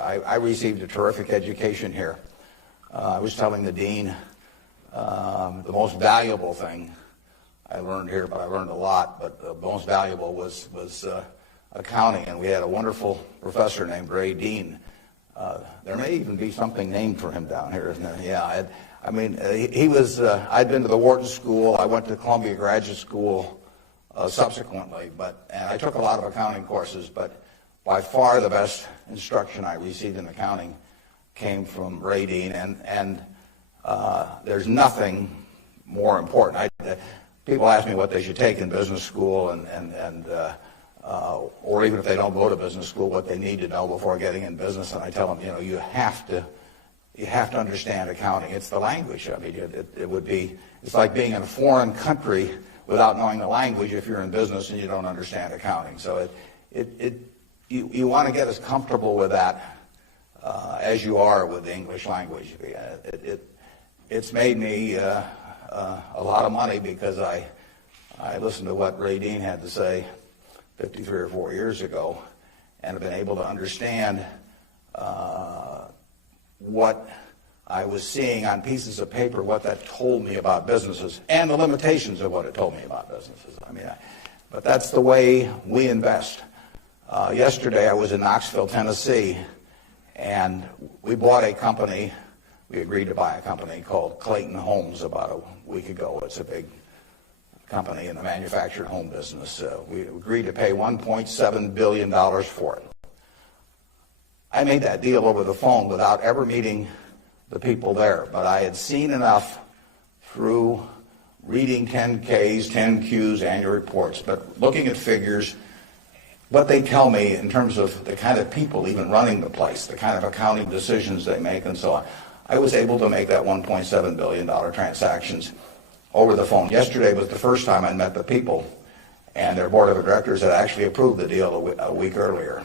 I received a terrific education here. I was telling the dean the most valuable thing I learned here, but I learned a lot, but the most valuable was accounting, and we had a wonderful professor named Ray Dean. There may even be something named for him down here, isn't there? Yeah, I mean, he was, I'd been to the Wharton School, I went to Columbia Graduate School subsequently, and I took a lot of accounting courses, but by far the best instruction I received in accounting came from Ray Dean, and there's nothing more important. People ask me what they should take in business school, or even if they don't go to business school, what they need to know before getting in business, and I tell them, you have to understand accounting. It's the language. I mean, it's like being in a foreign country without knowing the language if you're in business and you don't understand accounting. So you want to get as comfortable with that as you are with the English language. It's made me a lot of money because I listened to what Ray Dean had to say 53 or 4 years ago, and have been able to understand what I was seeing on pieces of paper, what that told me about businesses, and the limitations of what it told me about businesses. But that's the way we invest. Yesterday I was in Knoxville, Tennessee, and we bought a company. We agreed to buy a company called Clayton Homes about a week ago. It's a big company in the manufactured home business. We agreed to pay $1.7 billion for it. I made that deal over the phone without ever meeting the people there, but I had seen enough through reading 10Ks, 10Qs, annual reports, but looking at figures, what they tell me in terms of the kind of people even running the place, the kind of accounting decisions they make and so on. I was able to make that $1.7 billion transactions over the phone. Yesterday was the first time I met the people, and their board of directors had actually approved the deal a week earlier.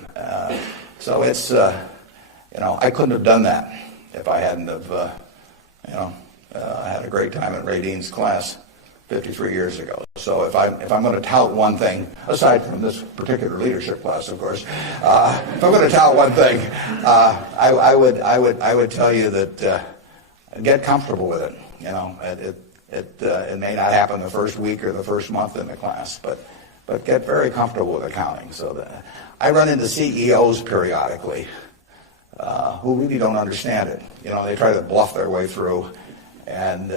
So it's, I couldn't have done that if I hadn't have, had a great time at Ray Dean's class 53 years ago. So if I'm going to tout one thing, aside from this particular leadership class, of course, if I'm going to tout one thing, I would tell you that get comfortable with it. It may not happen the first week or the first month in the class, but get very comfortable with accounting. So I run into CEOs periodically who really don't understand it. They try to bluff their way through, and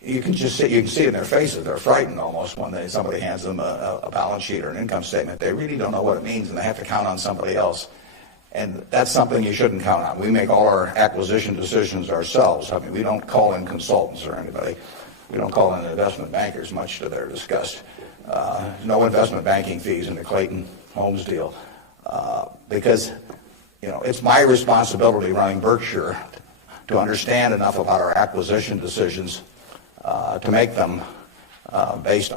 you can see it in their faces. They're frightened almost when somebody hands them a balance sheet or an income statement. They really don't know what it means, and they have to count on somebody else. And that's something you shouldn't count on. We make all our acquisition decisions ourselves. I mean, we don't call in consultants or anybody. We don't call in investment bankers, much to their disgust. No investment banking fees in the Clayton Homes deal, because it's my responsibility running Berkshire to understand enough about our acquisition decisions to make them based